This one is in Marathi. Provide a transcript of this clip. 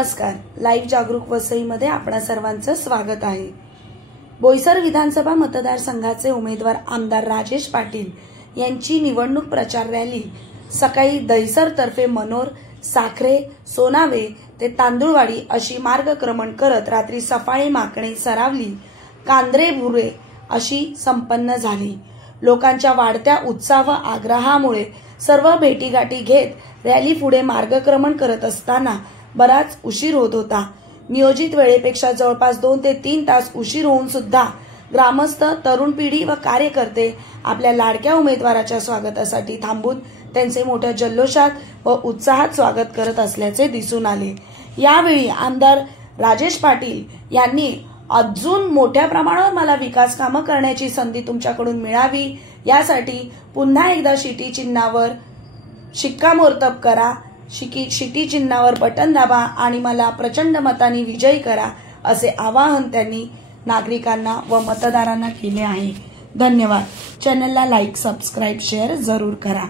नमस्कार. लाईव्ह जागरूक वसईमध्ये आपणा सर्वांचं स्वागत आहे. बोईसर विधानसभा मतदारसंघाचे उमेदवार आमदार राजेश पाटील यांची निवडणूक प्रचार रॅली सकाळी दहिसर तर्फे मनोर, साखरे, सोनावे ते तांदुळवाडी अशी मार्गक्रमण करत रात्री सफाळे, माकणे, सरावली, कांद्रे, भुरे अशी संपन्न झाली. लोकांच्या वाढत्या उत्साह व आग्रहामुळे सर्व भेटीगाठी घेत रॅली पुढे मार्गक्रमण करत असताना बराच उशीर होत होता. नियोजित वेळेपेक्षा जवळपास 2 ते 3 तास उशीर होऊन सुद्धा ग्रामस्थ, तरुण पिढी व कार्यकर्ते आपल्या लाडक्या उमेदवाराच्या स्वागतासाठी थांबून त्यांचे मोठ्या जल्लोषात व उत्साहात स्वागत करत असल्याचे दिसून आले. यावेळी आमदार राजेश पाटील यांनी अजून मोठ्या प्रमाणावर मला विकास कामं करण्याची संधी तुमच्याकडून मिळावी, यासाठी पुन्हा एकदा शिटी चिन्हावर शिक्कामोर्तब करा, शिटी चिन्हावर बटन दाबा आणि मला प्रचंड मतांनी विजयी करा, असे आवाहन त्यांनी नागरिकांना व मतदारांना केले आहे. धन्यवाद. चॅनलला लाईक, सबस्क्राईब, शेअर जरूर करा.